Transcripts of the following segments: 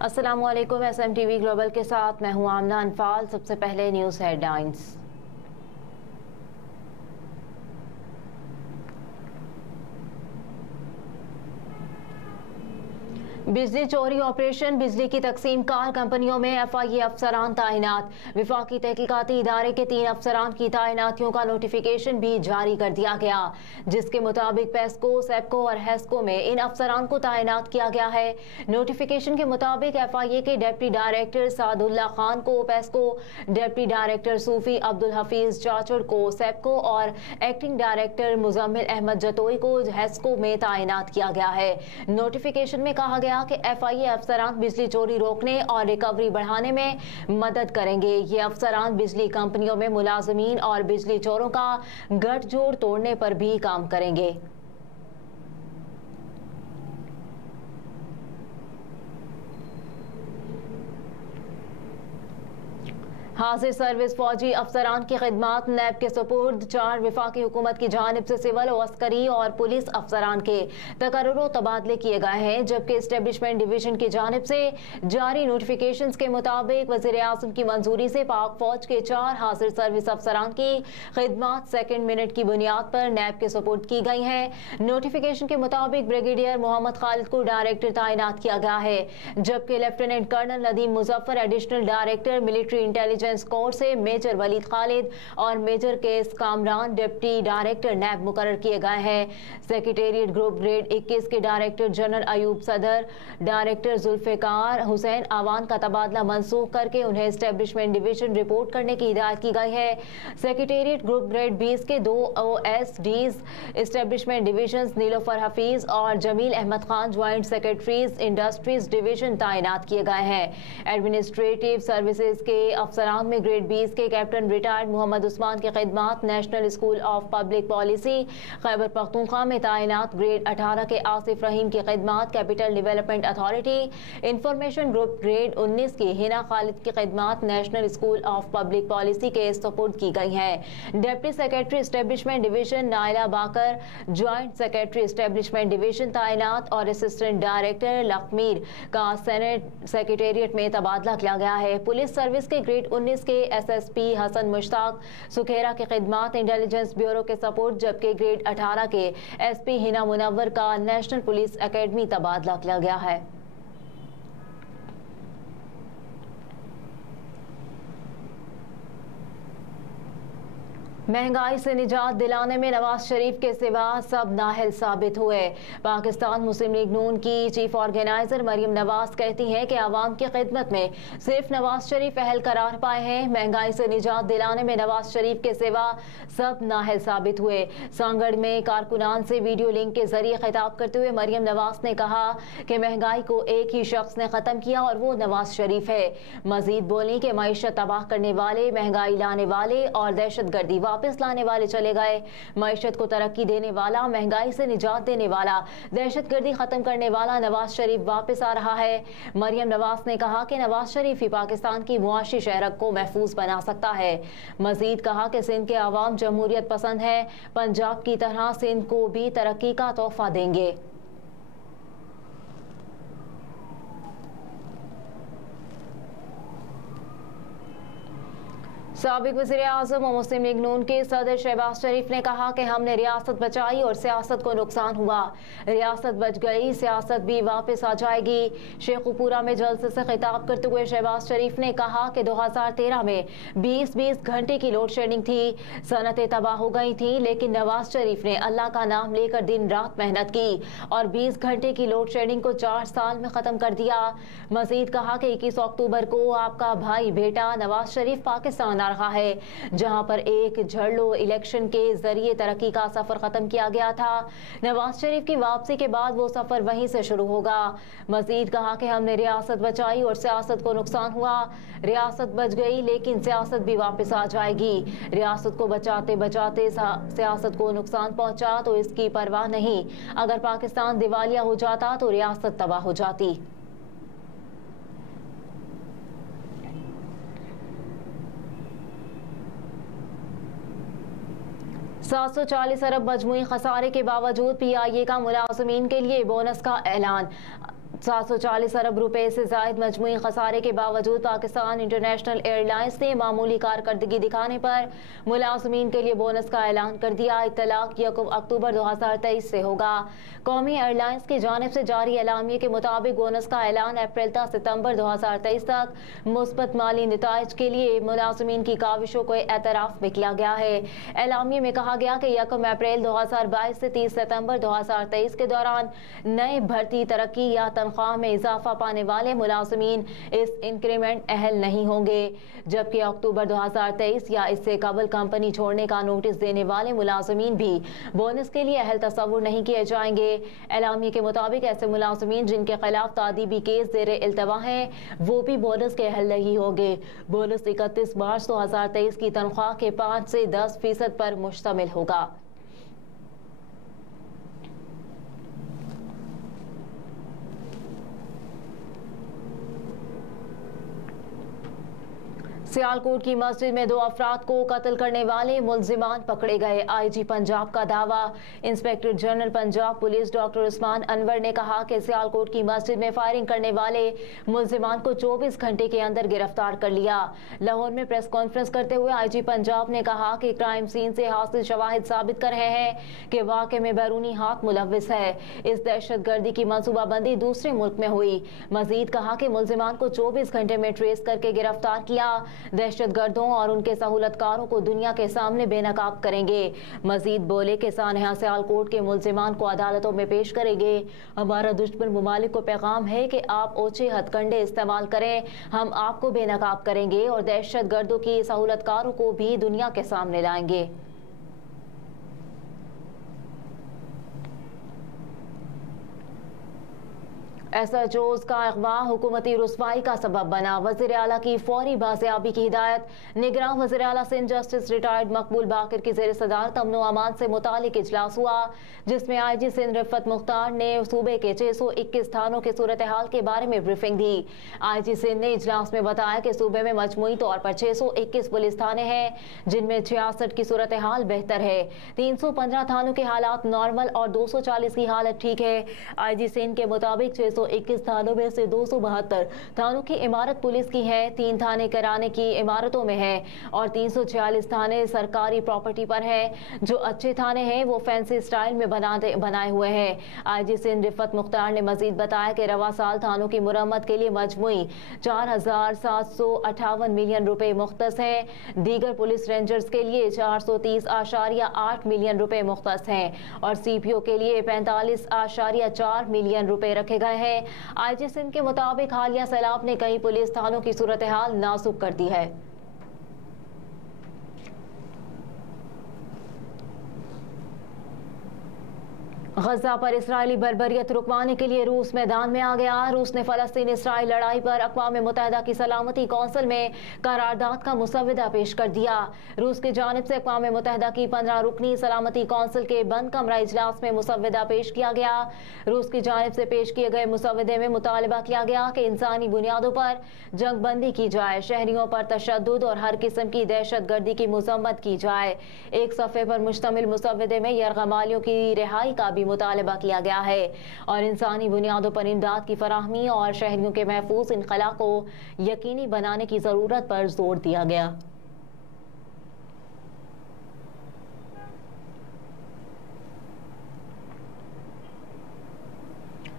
अस्सलामुअलैकुम। SMTV global के साथ मैं हूं आमना अनफाल। सबसे पहले न्यूज़ हेडलाइंस। बिजली चोरी ऑपरेशन, बिजली की तकसीम कार कंपनियों में FIA अफसरान तैनात। विफाकी तहकीकाती इदारे के 3 अफसरान की तैनातियों का नोटिफिकेशन भी जारी कर दिया गया, जिसके मुताबिक पेस्को, सेप्को और हेस्को में इन अफसरान को तैनात किया गया है। नोटिफिकेशन के मुताबिक FIA के डिप्टी डायरेक्टर सादुल्ला खान को पेस्को, डिप्टी डायरेक्टर सूफी अब्दुल हफीज चाचड़ को सेप्को और एक्टिंग डायरेक्टर मुजम्मिल अहमद जतोई को हेस्को में तैनात किया गया है। नोटिफिकेशन में कहा गया कि FIA अफसरान बिजली चोरी रोकने और रिकवरी बढ़ाने में मदद करेंगे। ये अफसरान बिजली कंपनियों में मुलाजमीन और बिजली चोरों का गठजोड़ तोड़ने पर भी काम करेंगे। हाजिर सर्विस फौजी अफसरान की खिदमात नैब के सुपुर्द। 4 विफाकी हुकूमत की जानिब से सिविल, अस्करी और पुलिस अफसरान के तकर्रुर तबादले किए गए हैं, जबकि इस्टेब्लिशमेंट डिवीजन की जानिब से जारी नोटिफिकेशंस के मुताबिक वज़ीर आज़म की मंजूरी से पाक फौज के 4 हाजिर सर्विस अफसरान की खिदमात सेकंड मिनट की बुनियाद पर नैब के सुपुर्द की गई हैं। नोटिफिकेशन के मुताबिक ब्रिगेडियर मोहम्मद खालिद को डायरेक्टर तैनात किया गया है, जबकि lieutenant colonel Nadeem Muzaffar additional director military intelligence corps से मेजर वलीद खालिद और मेजर केस कामरान डिप्टी डायरेक्टर नैब मुकर्रर किए गए हैं। सेक्रेटेरिएट ग्रुप ग्रेड 21 के डायरेक्टर जनरल अयूब सदर, डायरेक्टर जुल्फिकार हुसैन आवान का तबादला मनसूख करके उन्हें एस्टेब्लिशमेंट डिवीजन रिपोर्ट करने की हिदायत की गई है। सेक्रेटेरिएट ग्रुप ग्रेड 20 के 2 OSDs establishment division Nilofar Hafeez और Jamil Ahmed Khan joint secretaries industries division तैनात किए गए हैं। एडमिनिस्ट्रेटिव सर्विसेज के अफसरान में ग्रेड 20 के कैप्टन रिटायर्ड मोहम्मद उस्मान की खिदमात national school of public policy Khyber Pakhtunkhwa में तैनात। ग्रेड 18 के आसिफ रहीम की खिदमात capital development authority information group. Grade 19 की हिना खालिद की खिदमात national school of public policy के सुपुर्द की गई हैं। Deputy secretary establishment division Naila Baqar joint secretary establishment division तैनात और असिस्टेंट डायरेक्टर लखमीर का सेनेट सेक्रेटेरिएट में तबादला किया गया है। पुलिस सर्विस के ग्रेड 19 के SSP हसन मुश्ताक सुखेरा की खिदमात इंटेलिजेंस ब्यूरो के सपोर्ट, जबकि ग्रेड 18 के SP हिना मुनव्वर का नेशनल पुलिस एकेडमी तबादला किया गया है। महंगाई से निजात दिलाने में नवाज शरीफ के सिवा सब नाअहल साबित हुए। पाकिस्तान मुस्लिम लीग नून की चीफ ऑर्गेनाइजर मरियम नवाज कहती हैं कि आवाम की खिदमत में सिर्फ नवाज शरीफ अहल करार पाए हैं। महंगाई से निजात दिलाने में नवाज शरीफ के सिवा सब नाअहल साबित हुए। सांगड़ में कारकुनान से वीडियो लिंक के जरिए खिताब करते हुए मरियम नवाज ने कहा कि महंगाई को एक ही शख्स ने खत्म किया और वो नवाज शरीफ है। मजीद बोली कि मईशत तबाह करने वाले, महंगाई लाने वाले और दहशतगर्दी वापस लाने वाले चले गए। मईशत को तरक्की देने वाला, महंगाई से निजात देने वाला, दहशतगर्दी खत्म करने वाला नवाज शरीफ वापस आ रहा है। मरियम नवाज ने कहा कि नवाज शरीफ ही पाकिस्तान की मुआशी शहरत को महफूज बना सकता है। मजीद कहा कि सिंध के अवाम जमहूरियत पसंद है, पंजाब की तरह सिंध को भी तरक्की का तोहफा देंगे। साबिक वज़ीर आज़म और मुस्लिम लीग नून के सदर शहबाज शरीफ ने कहा कि हमने रियासत बचाई और सियासत को नुकसान हुआ। रियासत बच गई, सियासत भी वापस आ जाएगी। शेखुपुरा में जलसे से खिताब करते हुए शहबाज शरीफ ने कहा कि 2013 में 20-20 घंटे की लोड शेडिंग थी, सनतें तबाह हो गई थी, लेकिन नवाज शरीफ ने अल्लाह का नाम लेकर दिन रात मेहनत की और 20 घंटे की लोड शेडिंग को 4 साल में ख़त्म कर दिया। मजीद कहा कि 21 अक्टूबर को आपका भाई बेटा नवाज शरीफ पाकिस्तान रहा है, जहां पर एक झड़लो इलेक्शन के जरिए तरक्की का सफर खत्म किया गया था। नवाज शरीफ की वापसी के बाद वो सफर वहीं से शुरू होगा। मजीद कहा कि हमने रियासत बचाई और सियासत को नुकसान हुआ। रियासत बच गई लेकिन सियासत भी वापस आ जाएगी। रियासत को बचाते बचाते सियासत को नुकसान पहुंचा तो इसकी परवाह नहीं। अगर पाकिस्तान दिवालिया हो जाता तो रियासत तबाह हो जाती। 740 अरब मजमूई खसारे के बावजूद PIA का मुलाजमीन के लिए बोनस का ऐलान। 740 अरब रुपए से जायद मजमूई खसारे के बावजूद पाकिस्तान इंटरनेशनल एयरलाइंस ने मामूली कारकर्दगी दिखाने पर मुलाजमीन के लिए बोनस का ऐलान कर दिया। इत्तलाक 1 अक्टूबर 2023 से होगा। कौमी एयरलाइंस की जानिब से जारी एलामिये के मुताबिक बोनस का ऐलान अप्रैल से सितंबर 2023 तक मुस्बत माली निताइज के लिए मुलाजमीन की काविशों को एतराफ में किया गया है। एलामिये में कहा गया कि 1 अप्रैल 2022 से 30 सितंबर 2023 के दौरान नए भर्ती, तरक्की या तनख्वाह में इजाफा पाने वाले मुलाजमीन इस इंक्रीमेंट अहल नहीं होंगे, जबकि अक्टूबर 2023 या इससे कबल कंपनी छोड़ने का नोटिस देने वाले मुलाजमीन भी बोनस के लिए अहल तस्वुर नहीं किए जाएंगे। एलामिये के मुताबिक ऐसे मुलाजमीन जिनके खिलाफ तादीबी केस ज़ेरे इल्तवा हैं, वो भी बोनस के अहल नहीं होंगे। बोनस 31 मार्च 2023 की तनख्वाह के 5 से 10% पर मुश्तमिल होगा। सियालकोट की मस्जिद में 2 अफराद को कत्ल करने वाले मुल्जिमान पकड़े गए। आईजी पंजाब का दावा। Inspector general Punjab police doctor Usman Anwar ने कहा कि सियालकोट की मस्जिद में फायरिंग करने वाले मुल्जिमान को 24 घंटे के अंदर गिरफ्तार कर लिया। लाहौर में प्रेस कॉन्फ्रेंस करते हुए आईजी पंजाब ने कहा कि क्राइम सीन से हासिल शवाहिद साबित कर रहे हैं कि वाक़े में बैरूनी हाथ मुलव्विस है। इस दहशत गर्दी की मनसूबाबंदी दूसरे मुल्क में हुई। मजीद कहा कि मुल्जिमान को 24 घंटे में ट्रेस करके गिरफ्तार किया। दहशतगर्दों और उनके सहूलतकारों को दुनिया के सामने बेनकाब करेंगे। मजीद बोले कि सानहा सियालकोट के मुल्जिमान को अदालतों में पेश करेंगे। हमारा दुश्मन मुमालिक को पैगाम है कि आप ओछे हथकंडे इस्तेमाल करें, हम आपको बेनकाब करेंगे और दहशतगर्दों की सहूलतकारों को भी दुनिया के सामने लाएंगे। SHOs का अगवा हुकूमती रुसवाई का सबब बना। वज़ीर आला की फौरी बाजियाबी की हिदायत। निगरान वज़ीर आला सिंध जस्टिस रिटायर्ड मकबूल बाकिर की ज़ेर सदारत अमन व अमान से मुतालिक इजलास हुआ, जिसमें IG सिंध रिफ़त मुख्तार ने सूबे के 621 थानों के सूरत हाल के बारे में ब्रीफिंग दी। IG सिंध ने इजलास में बताया कि सूबे में मजमूई तौर पर 621 पुलिस थाने हैं, जिनमें 66 की सूरत हाल बेहतर है। 315 थानों के हालात नॉर्मल और 240 की हालत ठीक है। IG सिंध के मुताबिक 621 थानों में से 272 थानों की इमारत पुलिस की है, 3 थाने किराने की इमारतों में है और 346 थाने सरकारी प्रॉपर्टी पर है। जो अच्छे थाने हैं वो फैंसी स्टाइल में बनाए हुए हैं। IG सिंध रिफ़त मुख्तार ने मजीद बताया कि रवा साल थानों की मुरम्मत के लिए मजमूई 4758 मिलियन रुपए मुख्तस है। दीगर पुलिस रेंजर्स के लिए 430.8 मिलियन रुपए मुख्तस हैं और CPO के लिए 45.4 मिलियन रुपए रखे गए हैं। IG सिंध के मुताबिक हालिया सैलाब ने कई पुलिस थानों की सूरत हाल नाजुक कर दी है। गजा पर इसराइली बर्बरियत रुकवाने के लिए रूस मैदान में आ गया। रूस ने फलस्तीन इसराइल लड़ाई पर अक़वाम मुत्तहिदा की सलामती कौंसिल में करारदाद का मुसव्वदा पेश कर दिया। रूस की जानिब से अक़वाम मुत्तहिदा की 15 रुकनी सलामती कौंसिल के बंद कमरा इजलास में मुसव्वदा पेश किया गया। रूस की जानिब से पेश किए गए मुसव्वदे में मुतालबा किया गया कि इंसानी बुनियादों पर जंगबंदी की जाए, शहरियों पर तशद्दुद और हर किस्म की दहशत गर्दी की मजम्मत की जाए। एक सफ़े पर मुश्तमिल मुसव्वदे में यरगमालियों की रिहाई का भी मुतालबा किया गया है और इंसानी बुनियादों पर इमदाद की फराहमी और शहरियों के महफूज इनखला को यकीनी बनाने की ज़रूरत पर जोर दिया गया।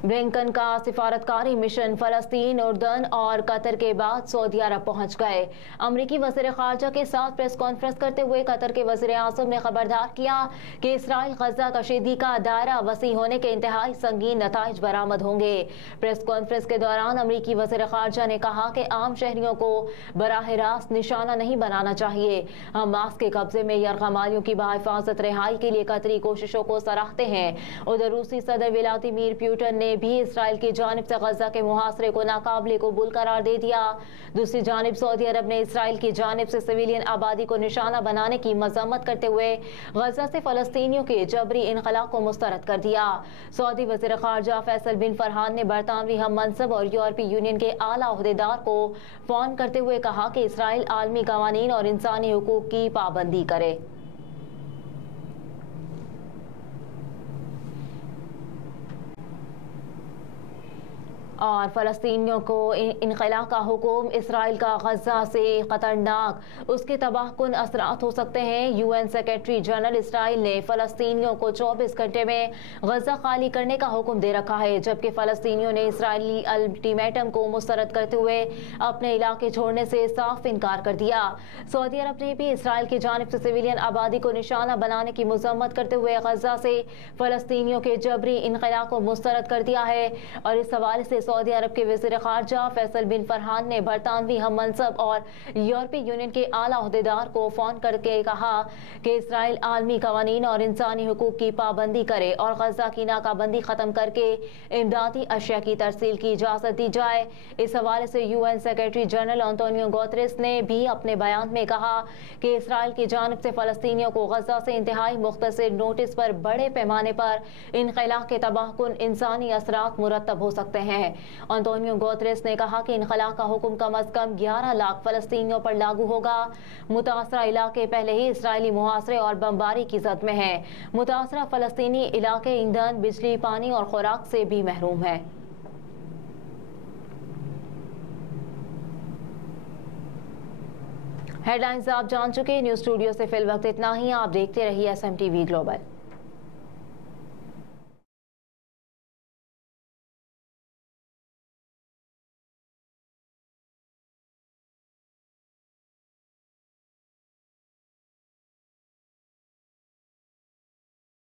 ब्लिंकन का सिफारतकारी मिशन फलस्तीन, उर्दन और कतर के बाद सऊदी अरब पहुंच गए। अमरीकी वज़ीर ख़ारजा के साथ प्रेस कॉन्फ्रेंस करते हुए कतर के वज़ीर आज़म ने खबरदार किया कि इसराइल गजा कशीदगी का दायरा वसी होने के इंतहाई संगीन नताइज बरामद होंगे। प्रेस कॉन्फ्रेंस के दौरान अमरीकी वज़ीर ख़ारजा ने कहा कि आम शहरियों को बराह रास्त निशाना नहीं बनाना चाहिए। हमास के कब्जे में यरगमालियों की बाहिफाजत रिहाई के लिए कतरी कोशिशों को सराहते हैं। उधर रूसी सदर व्लादिमीर पुतिन ने भी इसराइल की जानिब से गजा के मुहासरे को नाकाबिले कबूल करार दे दिया। दूसरी जानिब सऊदी अरब ने इसराइल की जानिब से सिविलियन आबादी को निशाना बनाने की मजम्मत करते हुए गजा से फलस्तीनियों के जबरी इनखला को मुस्तरद कर दिया। सऊदी वज़ीर ख़ारजा फैसल बिन फरहान ने बरतानवी हम मनसब और यूरोपीय यूनियन के आला ओहदेदार को फोन करते हुए कहा कि इसराइल आलमी कवानीन और इंसानी हुकूक की पाबंदी करे। और फ़लस्तीनियों को इनक़िला का हुक्म, इसराइल का गज़ा से ख़तरनाक उसके तबाहकुन असरात हो सकते हैं। UN सेक्रेटरी जनरल इसराइल ने फ़लस्तीनियों को 24 घंटे में गज़ा खाली करने का हुक्म दे रखा है, जबकि फ़लस्तीनियों ने इसराइली अल्टीमेटम को मुस्तरद करते हुए अपने इलाके छोड़ने से साफ इनकार कर दिया। सऊदी अरब ने भी इसराइल की जानिब से सिविलियन आबादी को निशाना बनाने की मज़म्मत करते हुए गज़ा से फ़लस्तीनियों के जबरी इनक़िला को मुस्तरद कर दिया है। और इस हवाले से सऊदी अरब के वज़ीर ख़ारजा फैसल बिन फरहान ने बरतानवी हम मनसब और यूरोपीय यूनियन के आला अहदेदार को फ़ोन करके कहा कि इसराइल आलमी कवानीन और इंसानी हुकूक की पाबंदी करे और गज़ा की नाकाबंदी ख़त्म करके इमदादी अशिया की तरसील की इजाज़त दी जाए। इस हवाले से UN secretary general Antonio Guterres ने भी अपने बयान में कहा कि इसराइल की जानिब से फ़लस्तीनियों को गज़ा से इंतहाई मुख्तसर नोटिस पर बड़े पैमाने पर इनक़िला के तबाहकुन इंसानी असरात मुरतब हो सकते हैं। एंटोनियो गुतेरेस ने कहा कि इनक़िला का हुक्म कम अज़ कम 11 लाख फ़लस्तीनियों पर लागू होगा। मुतासरा इलाके पहले ही इसराइली मुहासरे और बमबारी की जद में है। मुतासरा फ़लस्तीनी इलाके ईंधन, बिजली, पानी और खुराक से भी महरूम है। हेडलाइंस आप जान चुके। न्यूज़ स्टूडियो से फिल वक्त इतना ही। आप देखते रहिए SMTV ग्लोबल।